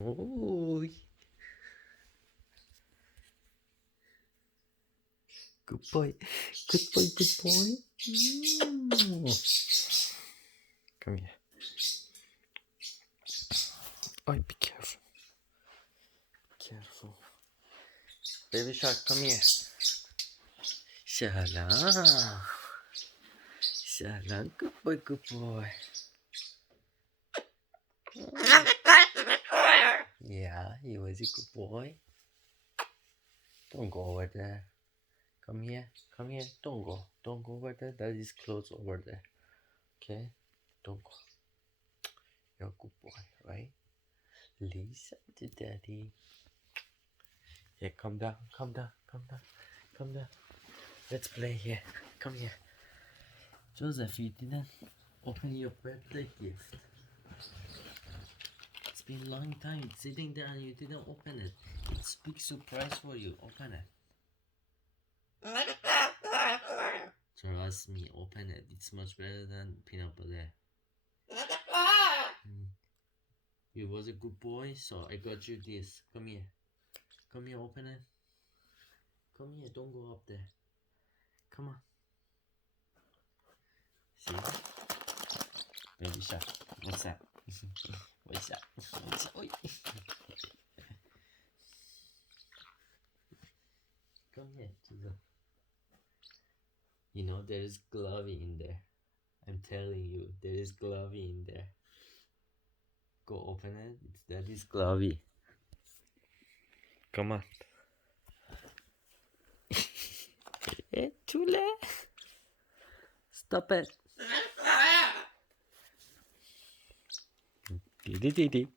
Oh, good boy. Good boy, good boy. Come here. Oh, be careful. Careful. Baby shark, come here. Shala. Shala, good boy, good boy. Yeah, he was a good boy. Don't go over there. Come here. Come here. Don't go. Don't go over there. That is close over there. Okay? Don't go. You're a good boy, right? Listen to daddy. Yeah, come down. Come down. Come down. Come down. Let's play here. Come here. Joseph, you didn't open your birthday gift. It's been a long time sitting there and you didn't open it. It's a big surprise for you. Open it. Trust me, open it. It's much better than peanut butter. You was a good boy, so I got you this. Come here. Come here, open it. Come here, don't go up there. Come on. See? Baby shark. What's that? What's that? What's that? Oi. Come here, Joseph. You know there is glovey in there. I'm telling you, there is glovey in there. Go open it. It's daddy's glovey. Come on. Hey, Chule. Stop it. Dee.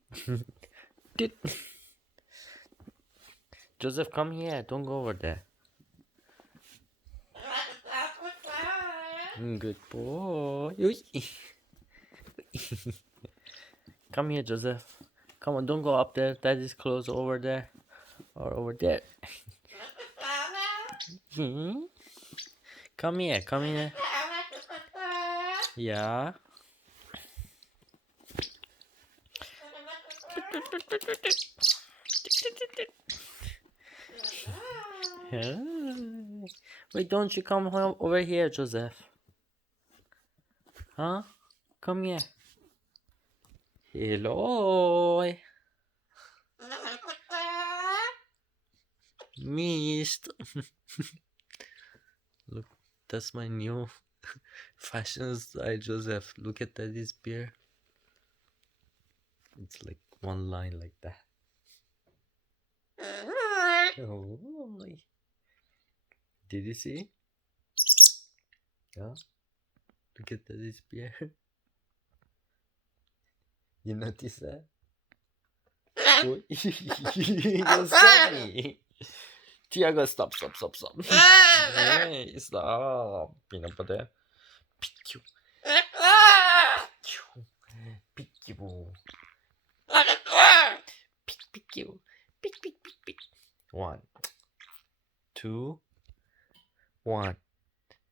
Joseph, come here. Don't go over there. Good boy. Come here, Joseph. Come on, don't go up there. That is close over there. Or over there. Come here, come here. Yeah. Wait, don't you come home over here, Joseph? Huh? Come here. Hello. Missed. Look, that's my new fashion style, Joseph. Look at that, this beer. It's like one line like that. Oh, did you see? Yeah. Look at that, this beer. You notice that? Oh, you scared me. Tiago, stop. Hey, stop. Peanut butter. Pick you. Pick you. Pick you. Pick. 1, 2, 1,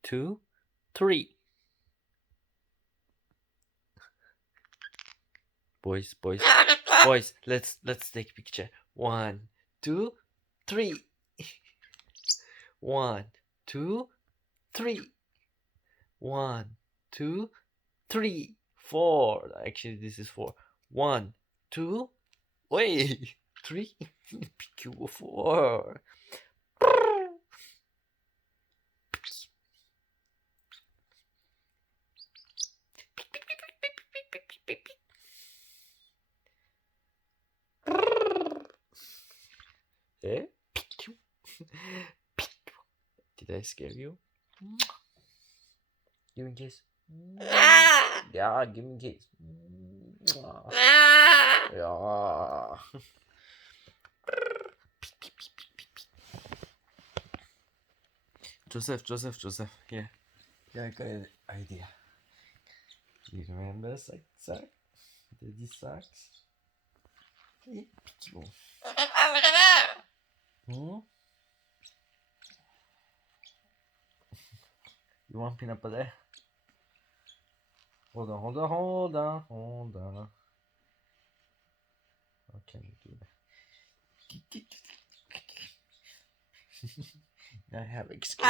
2, 3. Boys, let's take a picture. 1, 2, 3. 1, 2, 3. 1, 2, 3, 4. Actually, this is 4. 1, 2. Wait, 3. Pick you 4. Eh? Did I scare you? Give me a kiss. Yeah, give me a kiss. Yeah. Joseph. Here. Yeah, I got an idea. You remember sack? Daddy sacks? Yeah, pick you. You want peanut butter? Hold on. can do that. I have excuse.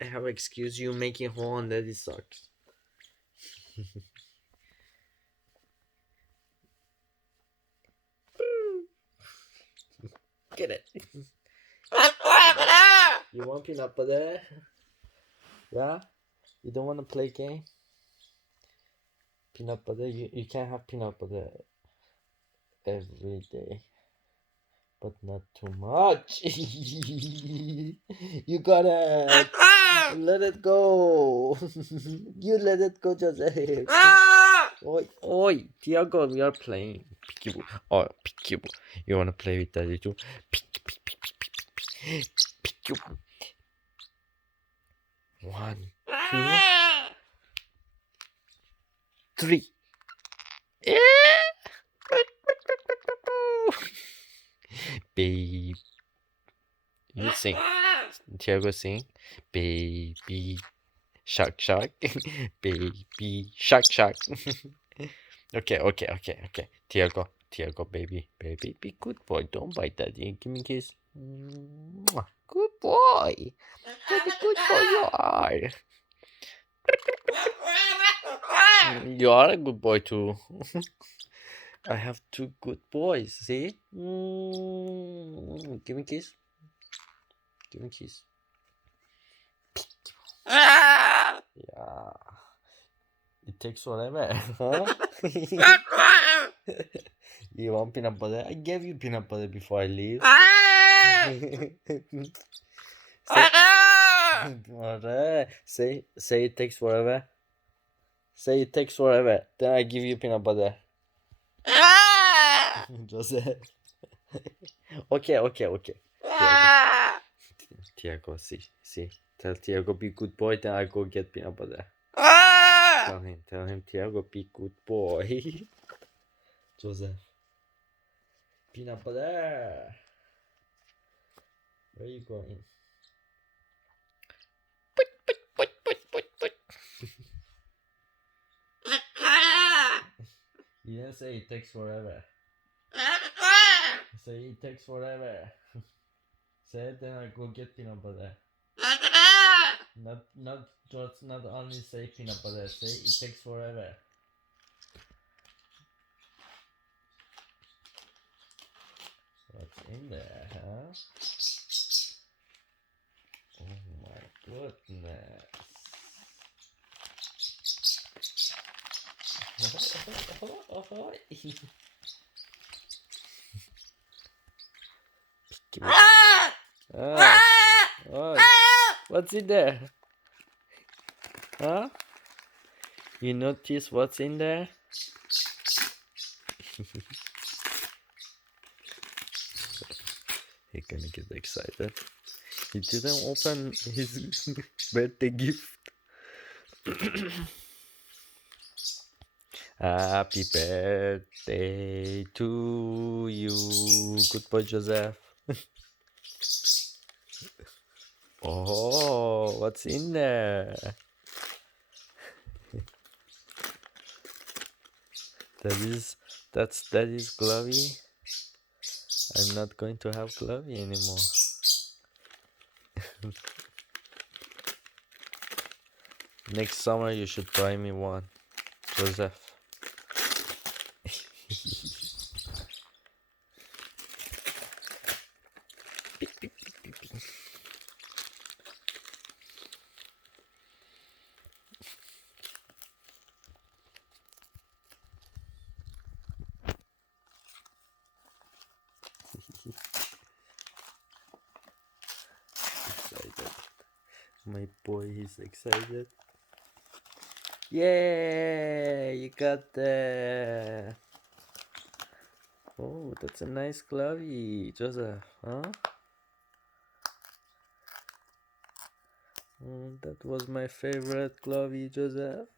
I have excuse you making hole on daddy's socks. Get it. You want peanut butter? Yeah? You don't want to play game? Peanut butter? You can't have peanut butter every day. But not too much. You gotta let it go. You let it go, Joseph. Oi, oi, Tiago, we are playing. Peekaboo. Oh, peekaboo. You wanna play with daddy too? Peekaboo. 1, 2, 3. Baby. You sing. Tiago sing. Baby shark shark. Baby shark shark. Okay. Tiago, baby. Be good boy. Don't bite daddy. Give me a kiss. Mwah. Good boy. What a good boy you are. You are a good boy too. I have 2 good boys. See? Give me a kiss. Give me a kiss. Yeah. It takes forever, huh? You want peanut butter? I gave you peanut butter before I leave. Say it takes forever. Say it takes forever. Then I give you peanut butter. Joseph. Okay. Tiago, see. Tell Tiago be good boy, then I go get peanut butter. Tell him Tiago be good boy. Joseph. Peanut butter. Where are you going? You didn't say it takes forever. Say it takes forever. Say it, then I go get peanut butter. Not only say peanut butter. Say it takes forever. What's in there, huh? Oh my goodness. What's in there? Huh? You notice what's in there? He's gonna get excited. He didn't open his birthday gift. Happy birthday to you. Good boy, Joseph. Oh, what's in there? That's Daddy's Glovey. I'm not going to have Glovey anymore. Next summer you should buy me one, Joseph. Excited. My boy is excited. Yay! You got that. Oh, that's a nice Glovey, Joseph, huh? Oh, that was my favorite Glovey, Joseph.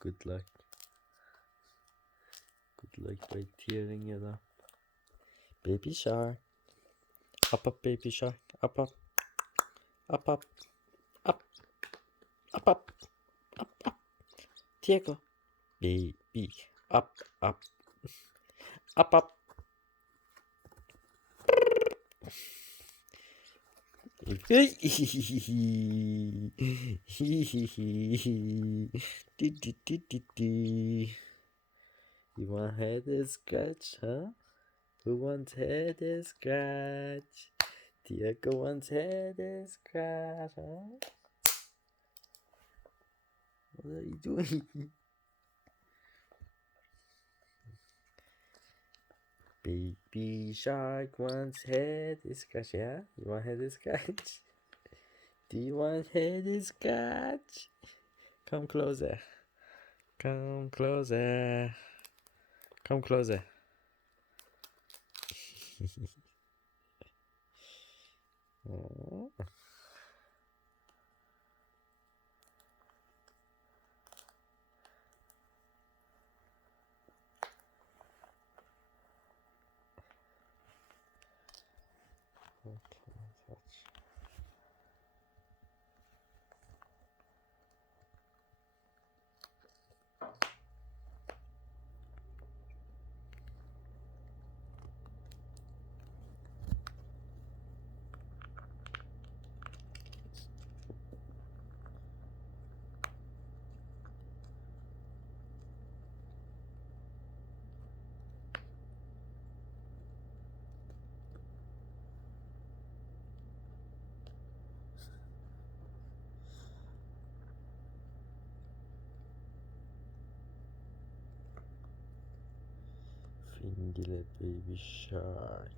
Good luck. like by tearing it up. Baby shark. Up, baby shark. Up, up. Up, up. Up. Up, up. Up, up. Diego. Baby. Up, up. Up, up. You want head scratch, huh? Who wants head scratch? Diego wants head scratch, huh? What are you doing? Baby shark wants head scratch, yeah? You want head scratch? Do you want head scratch? Come closer. Come closer. Come closer. Oh. Okay, touch. Fingile baby shark.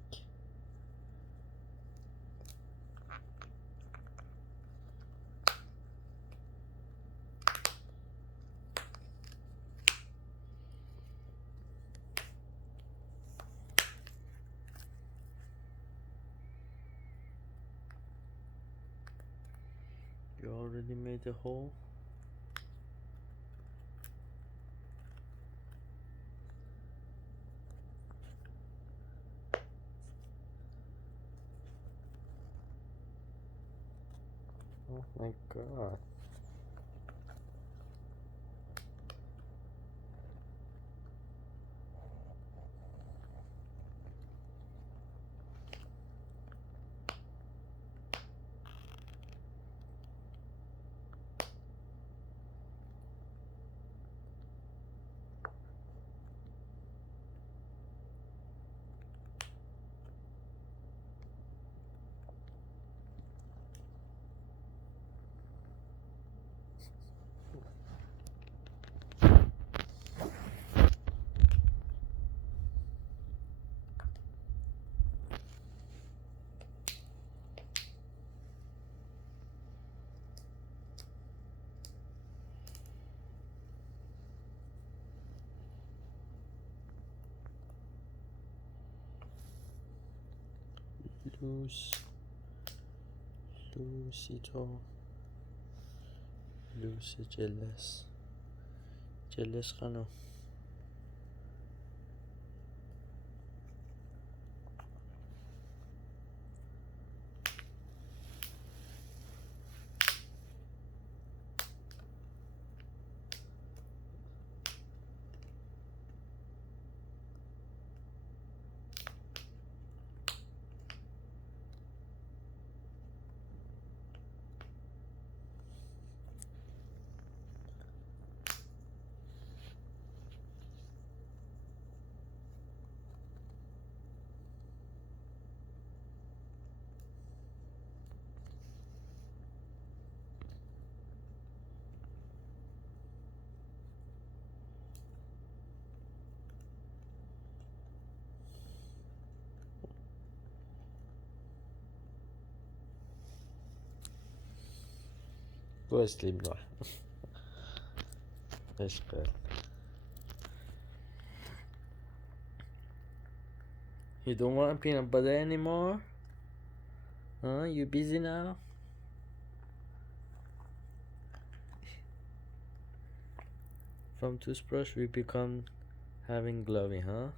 You already made a hole? Oh my god. Lucito. Lucy jealous. Jealous ka no? Go sleep now. That's good. You don't want peanut butter anymore? Huh? You busy now? From toothbrush we become Having glowy, huh?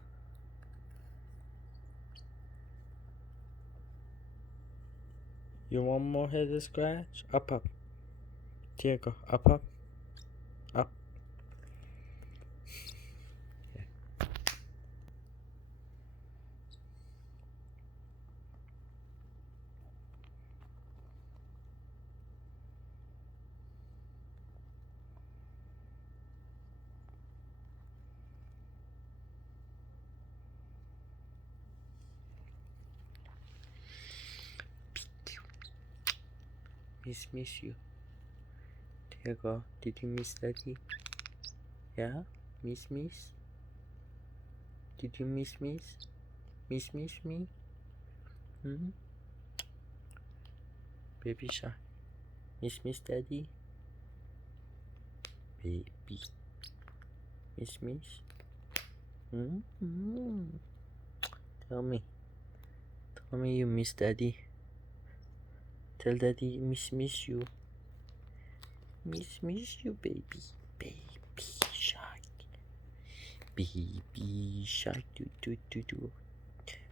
You want more head scratch? Up. Diego, up. Miss you. Diego, did you miss daddy? Yeah? Miss? Did you miss? Miss me? Hmm? Baby shark. Miss daddy? Baby. Miss? Hmm? Tell me you miss daddy. Tell daddy miss you. Miss you, baby. Baby shark. Baby shark, do.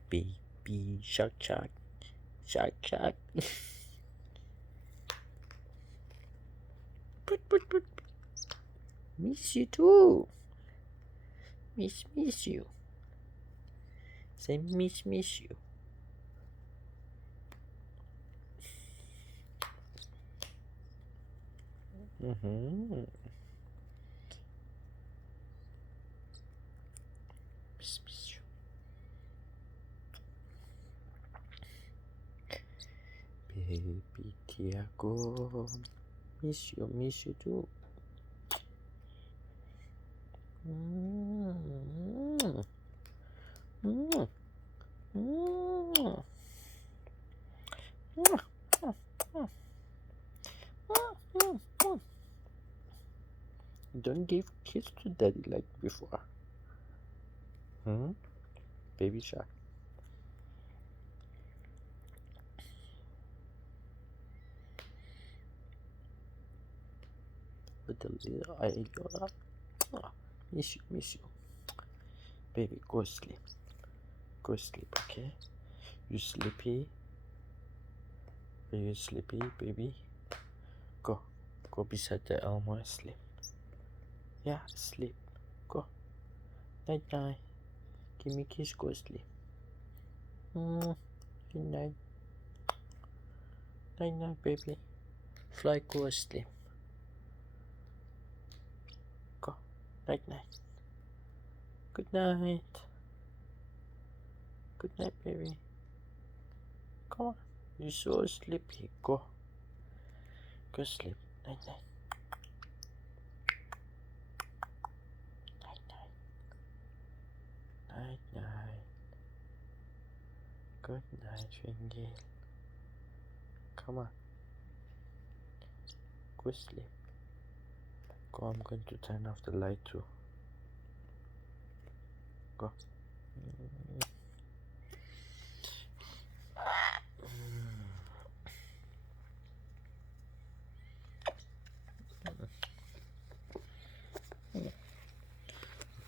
Baby shark. Shark. Put. Miss you too. Miss you. Say miss you. Mm-hmm. Miss you. Baby Tiago. Miss you too. Mm. Mm. Mm. Don't give kiss to daddy like before. Baby shark. With a little eye. Miss you. Baby, go sleep. Okay? You sleepy? Are you sleepy, baby? Go beside the Elmo and sleep. Yeah, sleep. Go. Night. Give me a kiss, go sleep. Good night. Night, baby. Fly, go sleep. Go. Night. Good night. Good night, baby. Come on. You're so sleepy. Go sleep. Night. Night. Good night, Ringy. Come on. Go sleep. Go, I'm going to turn off the light too. Go.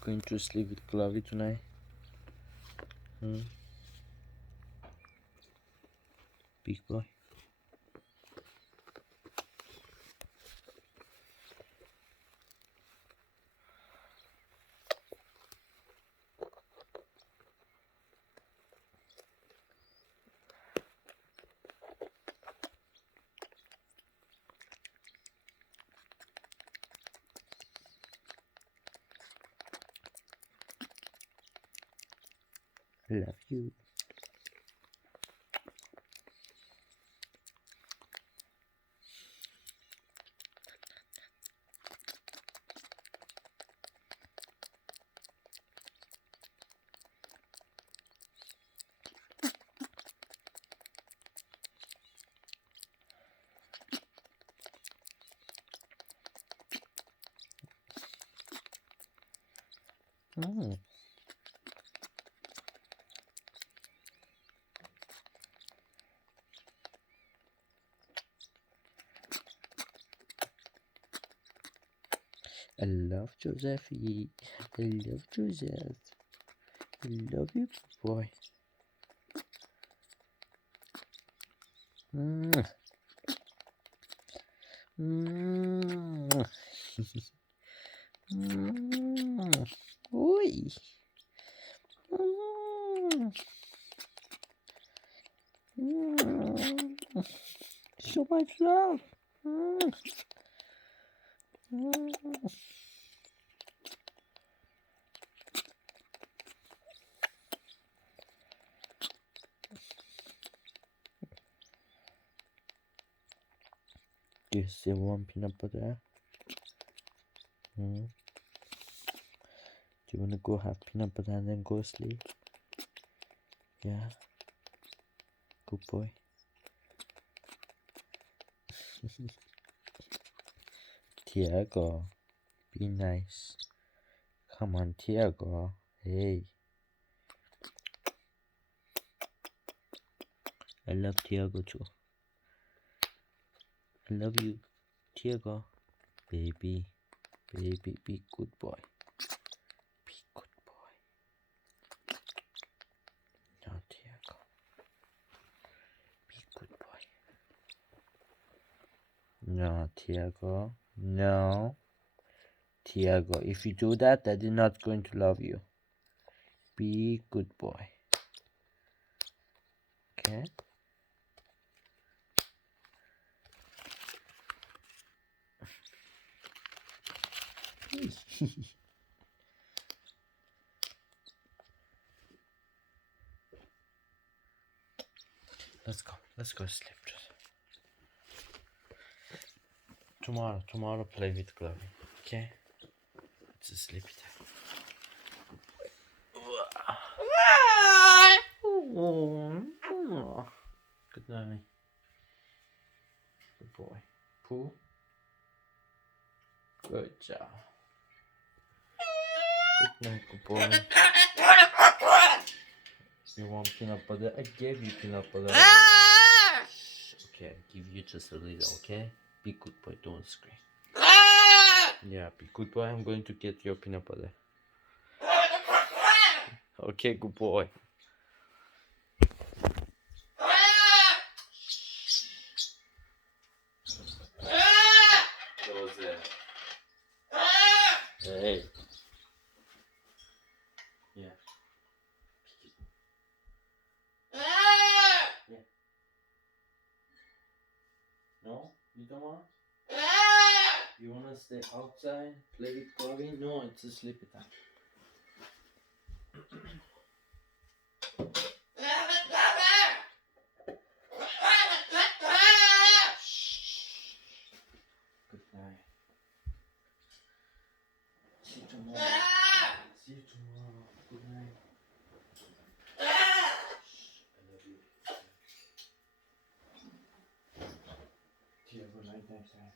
Going to sleep with Chloe tonight. Big boy. I love you. I love Josephine. I love Joseph. I love you, boy. Mm. Mm. Mm. Oi. Mm. Mm. So much love. Mm. Mm. Do you still want peanut butter? Mm. Do you want to go have peanut butter and then go sleep? Yeah. Good boy. Tiago, be nice. Come on, Tiago. Hey. I love Tiago too. I love you, Tiago. Baby, baby, be good boy. Be good boy. No, Tiago. Be good boy. No, Tiago. No. Tiago, if you do that, Daddy's not going to love you. Be good boy. Okay? Let's go. Let's go sleep. Tomorrow play with Chloe. Okay? It's a sleepy time. Good night. Good boy. Pooh. Good job. Good night, good boy. You want peanut butter? I gave you peanut butter. Okay, I give you just a little, okay? Be good boy, don't scream. Yeah, be good boy. I'm going to get your peanut butter. Okay, good boy. Hey. Yeah. Yeah. No? You don't want? You want to stay outside, play with Chloe? No, it's a sleepy time. Good night. See you tomorrow. See you tomorrow. Good night. I love you. See you. Good night, night time.